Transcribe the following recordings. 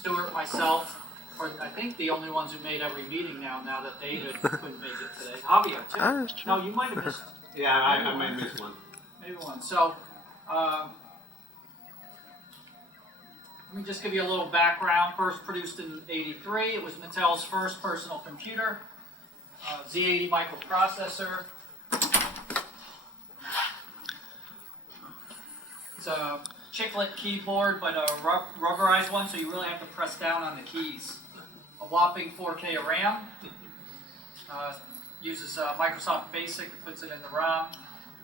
Stuart, myself, are I think the only ones who made every meeting now that David couldn't make it today. Javier, too. No, you might have missed. Yeah, I might miss one. Maybe one. So, let me just give you a little background. First produced in '83, it was Mattel's first personal computer, Z80 microprocessor. It's a chiclet keyboard, but a rubberized one, so you really have to press down on the keys. A whopping 4K of RAM. Uses Microsoft Basic, puts it in the ROM.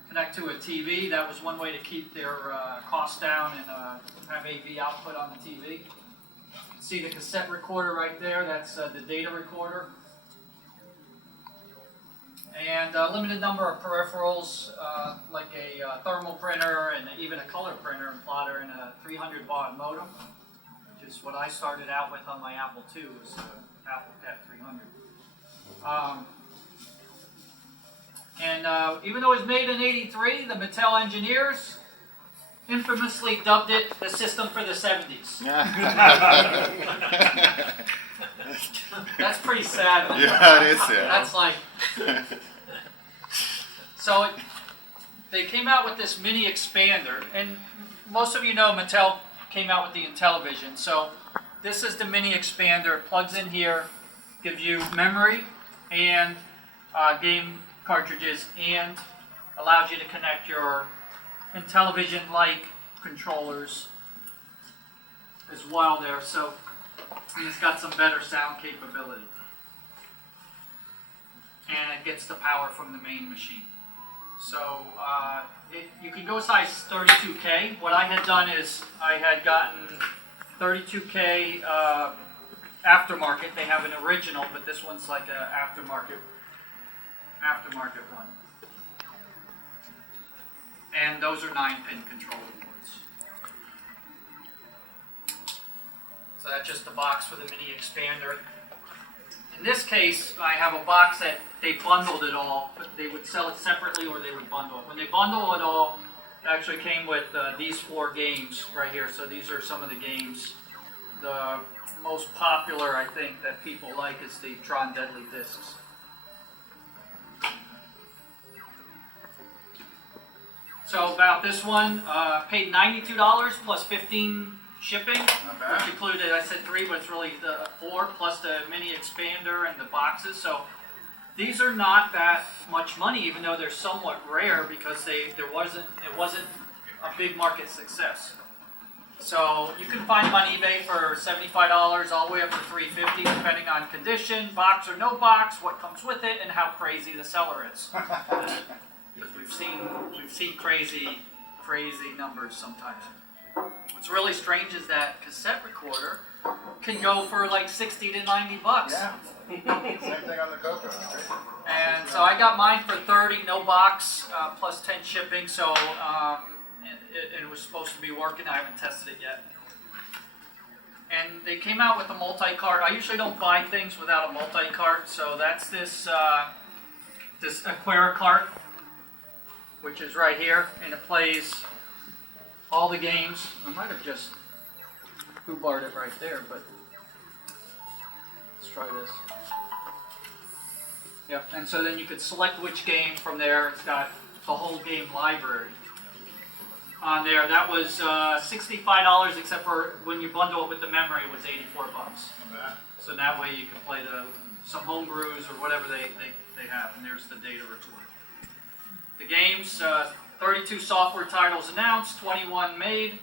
Connect to a TV. That was one way to keep their costs down and have AV output on the TV. You can see the cassette recorder right there. That's the data recorder. And a limited number of peripherals, like a thermal printer and even a color printer and plotter and a 300 baud modem, which is what I started out with on my Apple II, was Apple Pet 300. Even though it was made in '83, the Mattel engineers infamously dubbed it the system for the '70s. That's pretty sad. Yeah, it is sad. That's like... So they came out with this mini expander, and most of you know Mattel came out with the Intellivision. So this is the mini expander. It plugs in here, gives you memory and game cartridges, and allows you to connect your Intellivision-like controllers as well there. So it's got some better sound capability. And it gets the power from the main machine. So you can go size 32K. What I had done is I had gotten 32K aftermarket. They have an original, but this one's like an aftermarket one. And those are 9-pin controller boards. So that's just the box for the mini expander. In this case, I have a box that they bundled it all, but they would sell it separately or they would bundle it. When they bundle it all, it actually came with these 4 games right here. So these are some of the games. The most popular, I think, that people like is the Tron Deadly Discs. So about this one, paid $92 plus $15 shipping, which included, I said 3, but it's really the 4 plus the mini expander and the boxes. So these are not that much money, even though they're somewhat rare because it wasn't a big market success. So you can find them on eBay for $75 all the way up to $350, depending on condition, box or no box, what comes with it, and how crazy the seller is. Because we've seen crazy numbers sometimes. What's really strange is that cassette recorder can go for like $60 to $90. Yeah. Same thing on the Coco. And so I got mine for $30, no box, plus 10 shipping. So it was supposed to be working. I haven't tested it yet. And they came out with a multi-cart. I usually don't buy things without a multi-cart. So that's this Aquarius cart, which is right here, and it plays all the games. I might have just foobarred it right there, but let's try this. Yeah, and so then you could select which game from there. It's got the whole game library on there. That was $65, except for when you bundle it with the memory, it was $84. So that way you can play some homebrews or whatever they have, and there's the data recorder. The games, 32 software titles announced, 21 made.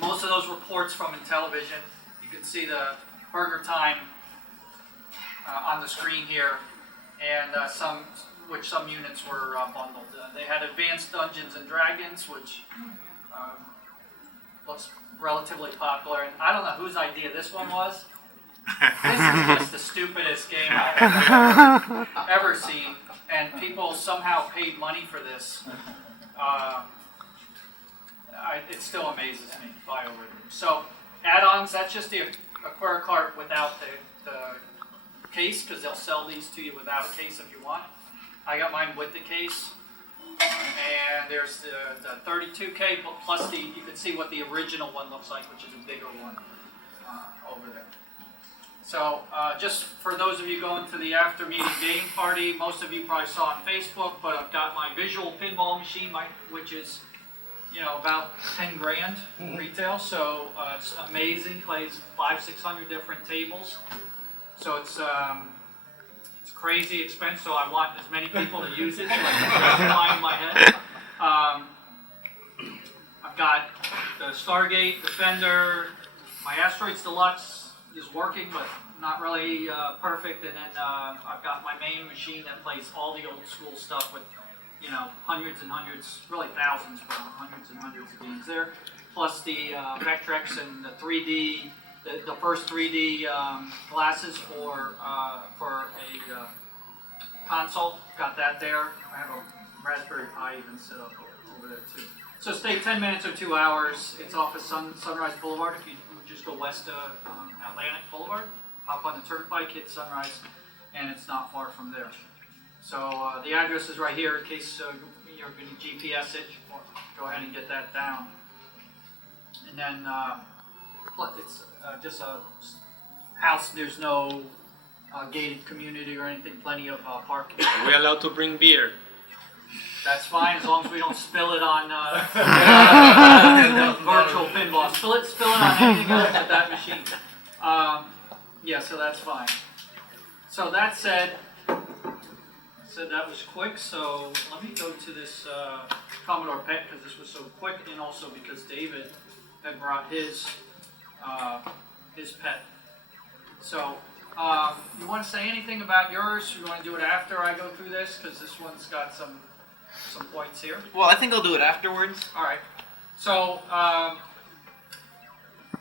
Most of those were ports from Intellivision. You can see the Burger Time on the screen here, and some units were bundled. They had Advanced Dungeons and Dragons, which looks relatively popular. And I don't know whose idea this one was. This is just the stupidest game I've ever seen. And people somehow paid money for this. It still amazes me, biorhythm. So add-ons, that's just the Aquarius cart without the case, because they'll sell these to you without a case if you want. I got mine with the case. And there's the 32K plus you can see what the original one looks like, which is a bigger one. over there. So just for those of you going to the after meeting game party, most of you probably saw on Facebook, but I've got my visual pinball machine, which is about 10 grand retail. So it's amazing. Plays 500-600 different tables. So it's crazy expensive. So I want as many people to use it so I can justify in my head. I've got the Stargate Defender. My Asteroids Deluxe is working, but not really perfect. And then I've got my main machine that plays all the old school stuff with, hundreds and hundreds, really thousands, but hundreds and hundreds of games there. Plus the Vectrex and the 3D, the first 3D glasses for a console. Got that there. I have a Raspberry Pi even set up over there too. So stay 10 minutes or 2 hours. It's off of Sunrise Boulevard. If you just go west of Atlantic Boulevard, hop on the turnpike, hit Sunrise, and it's not far from there. So the address is right here in case you're going to GPS it. Go ahead and get that down. And then it's just a house. There's no gated community or anything. Plenty of parking. Are we allowed to bring beer? That's fine as long as we don't spill it on virtual pinball. Spill it on anything else at that machine. Yeah, so that's fine. So that said, that was quick. So let me go to this Commodore Pet because this was so quick, and also because David had brought his pet. So you want to say anything about yours? You want to do it after I go through this because this one's got some points here. Well, I think I'll do it afterwards. All right. So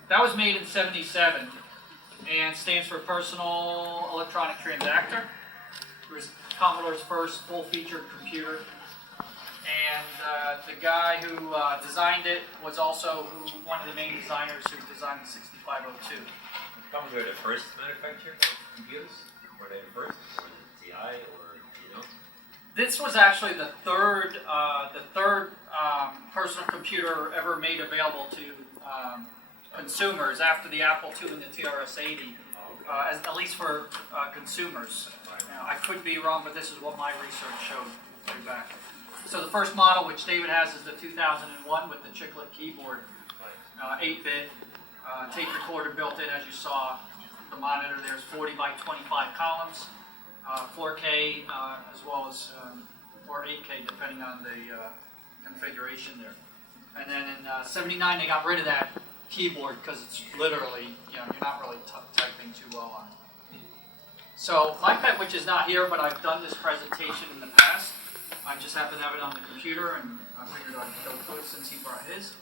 that was made in '77 and stands for Personal Electronic Transactor. It was Commodore's first full-featured computer. And the guy who designed it was also one of the main designers who designed the 6502. Commodore the first manufacturer of computers? Were they the first? Or TI or This was actually the third personal computer ever made available to consumers after the Apple II and the TRS-80, at least for consumers. I could be wrong, but this is what my research showed way back. So the first model, which David has, is the 2001 with the chiclet keyboard, 8-bit, tape recorder built in, as you saw. The monitor there's 40 by 25 columns. 4K as well as, or 8K depending on the configuration there. And then in '79 they got rid of that keyboard because it's literally, you're not really typing too well on it. So my pet, which is not here, but I've done this presentation in the past. I just happen to have it on the computer and I figured I'd go through it since he brought his.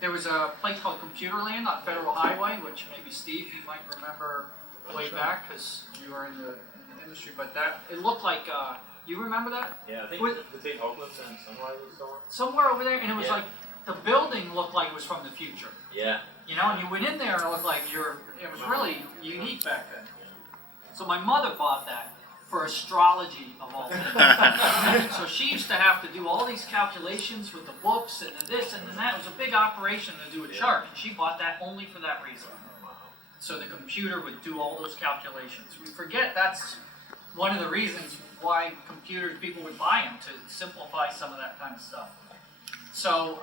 There was a place called Computerland on Federal Highway, which maybe Steve, you might remember way back because you were in the industry, but it looked like, you remember that? Yeah, I think between Oakland and Sunrise or somewhere. Somewhere over there, and it was like, the building looked like it was from the future. Yeah. And you went in there and it looked like it was really unique back then. So my mother bought that for astrology of all things. So she used to have to do all these calculations with the books and this and that. It was a big operation to do a chart, and she bought that only for that reason. So the computer would do all those calculations. We forget that's one of the reasons why people would buy them, to simplify some of that kind of stuff. So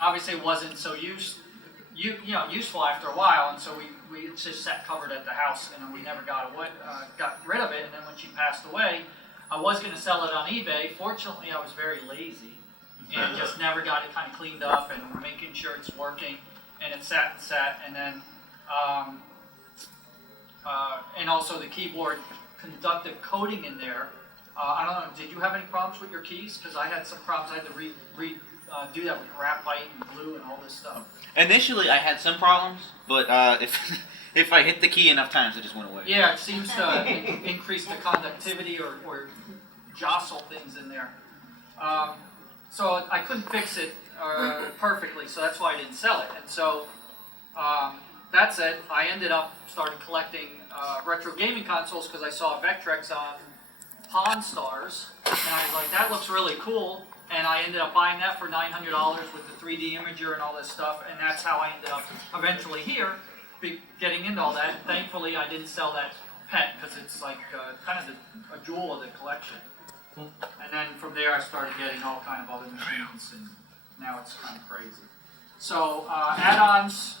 obviously it wasn't so useful after a while, and so we just sat covered at the house, and then we never got rid of it. And then when she passed away, I was going to sell it on eBay. Fortunately, I was very lazy and just never got it kind of cleaned up and making sure it's working. And it sat, and then and also the keyboard conductive coating in there. I don't know, did you have any problems with your keys? Because I had some problems. I had to do that with graphite and glue and all this stuff. Initially, I had some problems, but if I hit the key enough times, it just went away. Yeah, it seems to increase the conductivity or jostle things in there. So I couldn't fix it perfectly, so that's why I didn't sell it. And so that's it. I ended up started collecting retro gaming consoles because I saw Vectrex on Pawn Stars, and I was like, that looks really cool. and I ended up buying that for $900 with the 3D imager and all this stuff, and that's how I ended up eventually here, getting into all that. Thankfully, I didn't sell that pet because it's like kind of a jewel of the collection. And then from there, I started getting all kind of other machines, and now it's kind of crazy. So add-ons,